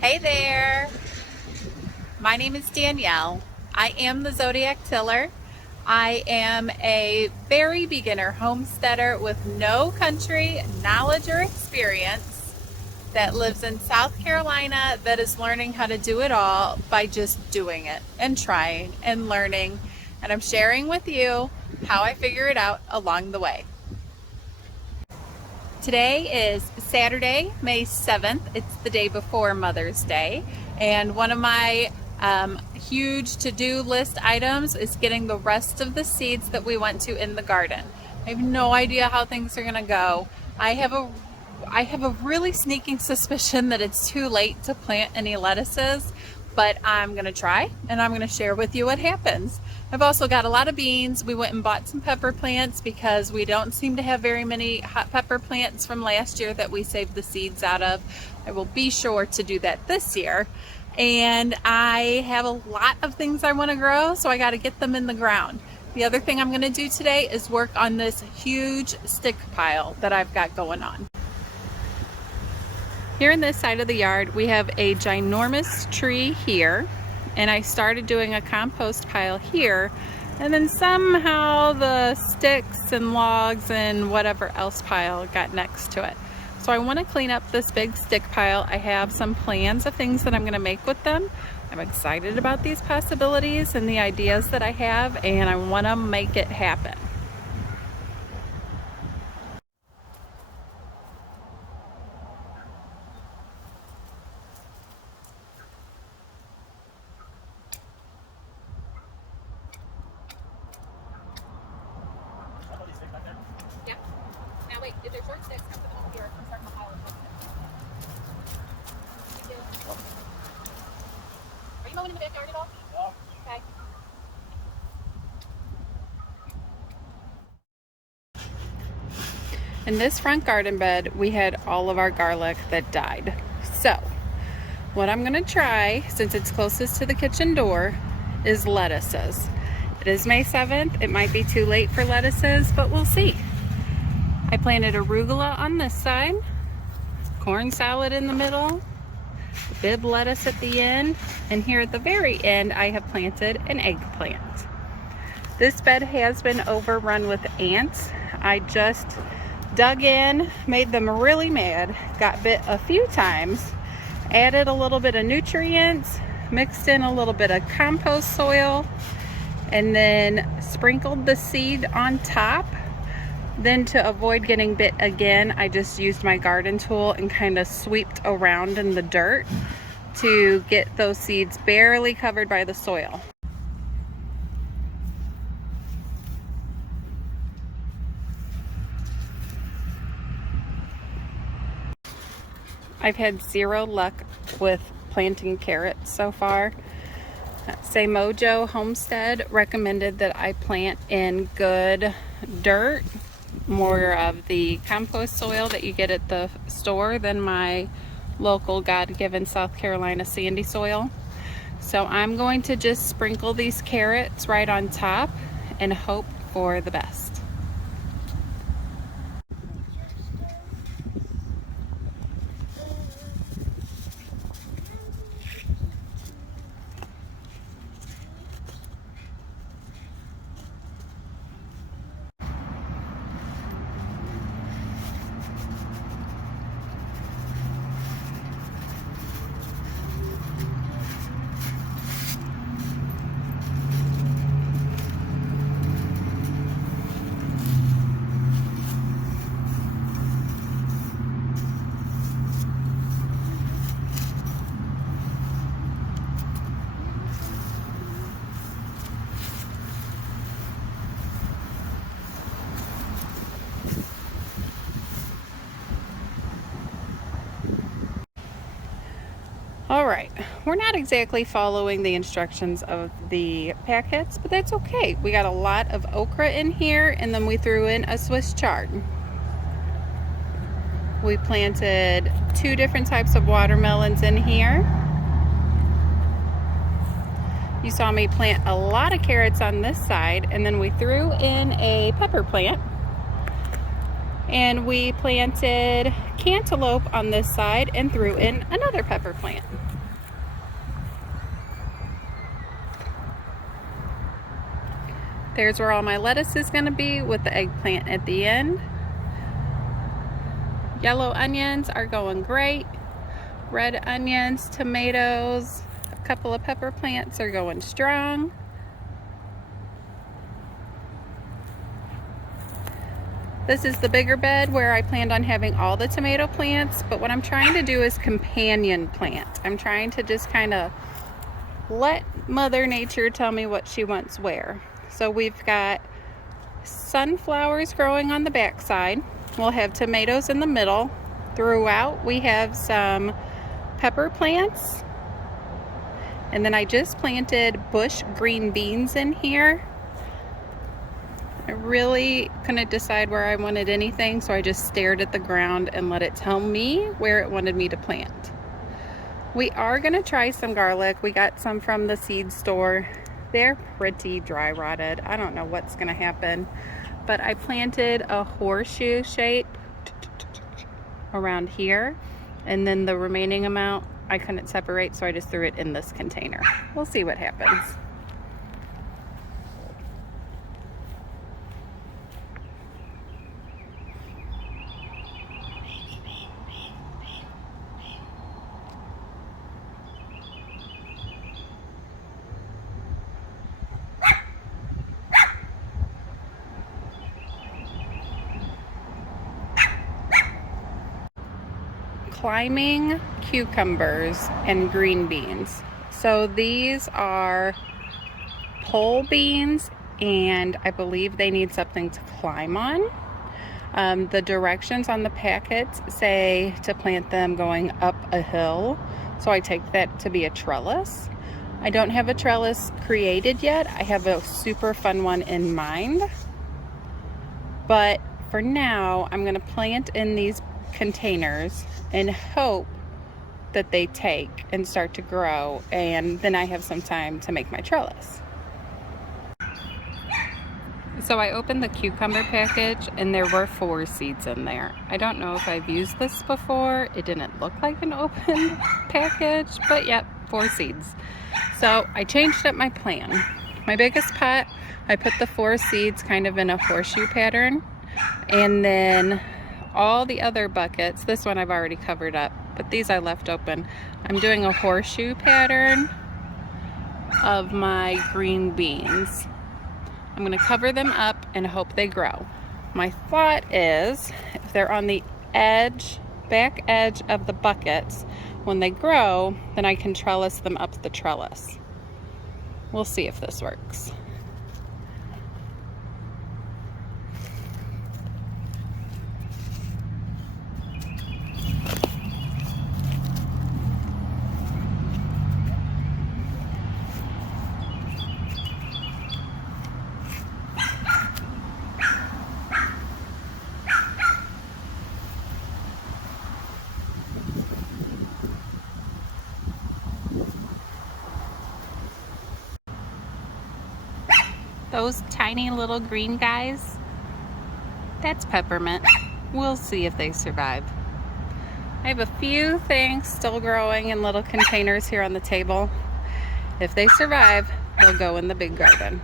Hey there, my name is Danielle. I am the Zodiac Tiller. I am a very beginner homesteader with no country knowledge or experience that lives in South Carolina that is learning how to do it all by just doing it and trying and learning. And I'm sharing with you how I figure it out along the way. Today is Saturday, May 7th. It's the day before Mother's Day. And one of my huge to-do list items is getting the rest of the seeds that we went to in the garden. I have no idea how things are gonna go. I have a really sneaking suspicion that it's too late to plant any lettuces, but I'm gonna try and I'm gonna share with you what happens. I've also got a lot of beans. We went and bought some pepper plants because we don't seem to have very many hot pepper plants from last year that we saved the seeds out of. I will be sure to do that this year. And I have a lot of things I want to grow, so I got to get them in the ground. The other thing I'm going to do today is work on this huge stick pile that I've got going on. Here in this side of the yard, we have a ginormous tree here, and I started doing a compost pile here, and then somehow the sticks and logs and whatever else pile got next to it. So I want to clean up this big stick pile. I have some plans of things that I'm going to make with them. I'm excited about these possibilities and the ideas that I have, and I want to make it happen. Yeah. Now wait, if they're short sticks, come put them over here. I'm starting to pile of short sticks. Are you mowing in the backyard at all? No. Okay. In this front garden bed, we had all of our garlic that died. So, what I'm gonna try, since it's closest to the kitchen door, is lettuces. It is May 7th. It might be too late for lettuces, but we'll see. I planted arugula on this side, corn salad in the middle, bib lettuce at the end, and here at the very end, I have planted an eggplant. This bed has been overrun with ants. I just dug in, made them really mad, got bit a few times, added a little bit of nutrients, mixed in a little bit of compost soil, and then sprinkled the seed on top. Then to avoid getting bit again, I just used my garden tool and kind of sweeped around in the dirt to get those seeds barely covered by the soil. I've had zero luck with planting carrots so far. Say Mojo Homestead recommended that I plant in good dirt, more of the compost soil that you get at the store than my local God-given South Carolina sandy soil. So I'm going to just sprinkle these carrots right on top and hope for the best. All right, we're not exactly following the instructions of the packets, but that's okay. We got a lot of okra in here, and then we threw in a Swiss chard. We planted 2 different types of watermelons in here. You saw me plant a lot of carrots on this side, and then we threw in a pepper plant. And we planted cantaloupe on this side and threw in another pepper plant. There's where all my lettuce is going to be with the eggplant at the end. Yellow onions are going great. Red onions, tomatoes, a couple of pepper plants are going strong. This is the bigger bed where I planned on having all the tomato plants, but what I'm trying to do is companion plant. I'm trying to just kind of let Mother Nature tell me what she wants where. So we've got sunflowers growing on the back side. We'll have tomatoes in the middle. Throughout we have some pepper plants. And then I just planted bush green beans in here. I really couldn't decide where I wanted anything, so I just stared at the ground and let it tell me where it wanted me to plant. We are gonna try some garlic. We got some from the seed store. They're pretty dry rotted. I don't know what's gonna happen, but I planted a horseshoe shape around here, and then the remaining amount I couldn't separate, so I just threw it in this container. We'll see what happens. Climbing cucumbers and green beans. So these are pole beans, and I believe they need something to climb on. The directions on the packets say to plant them going up a hill, so I take that to be a trellis. I don't have a trellis created yet. I have a super fun one in mind, but for now I'm going to plant in these containers and hope that they take and start to grow, and then I have some time to make my trellis. So I opened the cucumber package and there were 4 seeds in there. I don't know if I've used this before. It didn't look like an open package, but yep, 4 seeds. So I changed up my plan. My biggest pot, I put the 4 seeds kind of in a horseshoe pattern, and then all the other buckets, this one I've already covered up, but these I left open. I'm doing a horseshoe pattern of my green beans. I'm going to cover them up and hope they grow. My thought is, if they're on the edge, back edge of the buckets, when they grow, then I can trellis them up the trellis. We'll see if this works. Those tiny little green guys, that's peppermint. We'll see if they survive. I have a few things still growing in little containers here on the table. If they survive, they'll go in the big garden.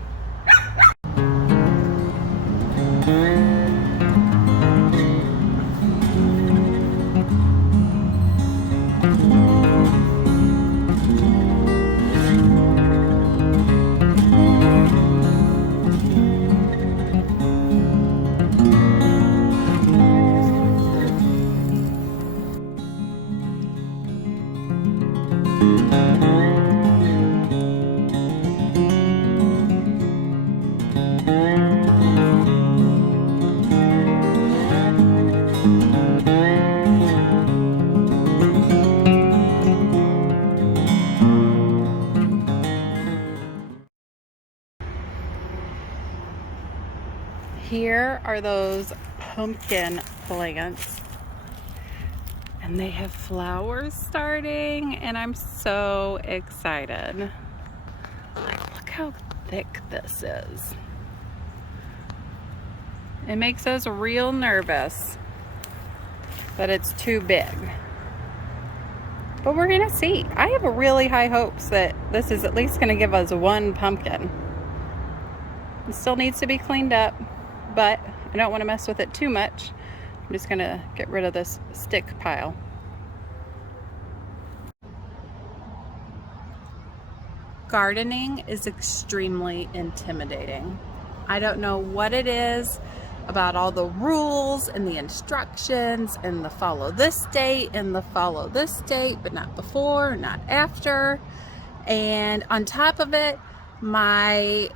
Here are those pumpkin plants, and they have flowers starting, and I'm so excited. Like, look how thick this is. It makes us real nervous that it's too big. But we're gonna see. I have really high hopes that this is at least gonna give us 1 pumpkin. It still needs to be cleaned up, but I don't want to mess with it too much. I'm just gonna get rid of this stick pile. Gardening is extremely intimidating. I don't know what it is about all the rules and the instructions and the follow this date and the follow this date, but not before, not after. And on top of it, my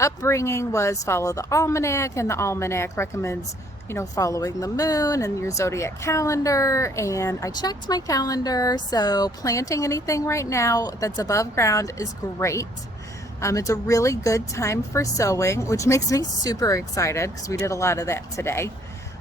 upbringing was follow the almanac, and the almanac recommends, you know, following the moon and your zodiac calendar. And I checked my calendar, so planting anything right now that's above ground is great. It's a really good time for sowing, which makes me super excited because we did a lot of that today.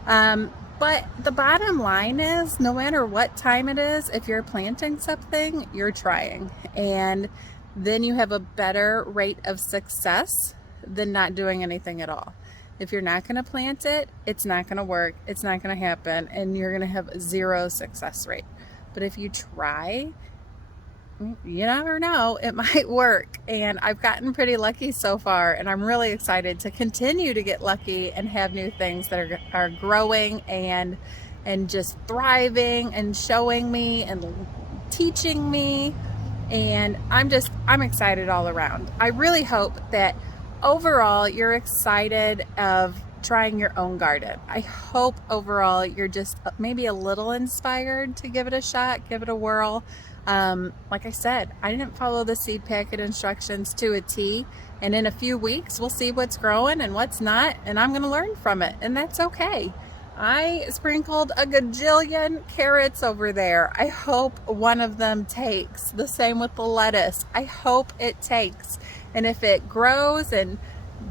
But the bottom line is, no matter what time it is, if you're planting something, you're trying. And then you have a better rate of success than not doing anything at all. If you're not going to plant it, it's not going to work, it's not going to happen, and you're going to have zero success rate. But if you try, you never know, it might work. And I've gotten pretty lucky so far, and I'm really excited to continue to get lucky and have new things that are growing and just thriving and showing me and teaching me. And I'm excited all around. I really hope that overall you're excited of trying your own garden. I hope overall you're just maybe a little inspired to give it a shot, give it a whirl. Like I said, I didn't follow the seed packet instructions to a T, and in a few weeks we'll see what's growing and what's not, and I'm gonna learn from it, and that's okay. I sprinkled a gajillion carrots over there. I hope one of them takes. The same with the lettuce. I hope it takes. And if it grows and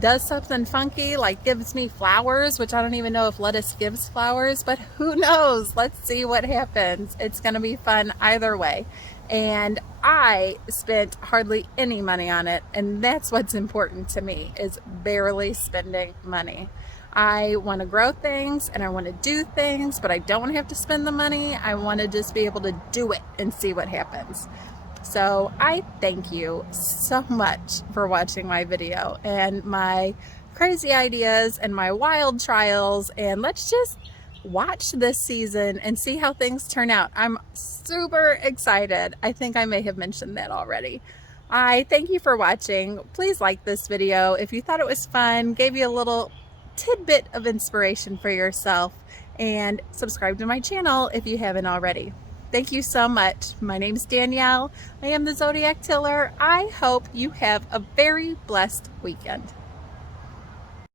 does something funky, like gives me flowers, which I don't even know if lettuce gives flowers, but who knows? Let's see what happens. It's gonna be fun either way. And I spent hardly any money on it, and that's what's important to me, is barely spending money. I want to grow things and I want to do things, but I don't have to spend the money. I want to just be able to do it and see what happens. So I thank you so much for watching my video and my crazy ideas and my wild trials, and let's just watch this season and see how things turn out. I'm super excited. I think I may have mentioned that already. I thank you for watching. Please like this video if you thought it was fun, gave you a little tidbit of inspiration for yourself, and subscribe to my channel if you haven't already. Thank you so much. My name is Danielle. I am the Zodiac Tiller. I hope you have a very blessed weekend.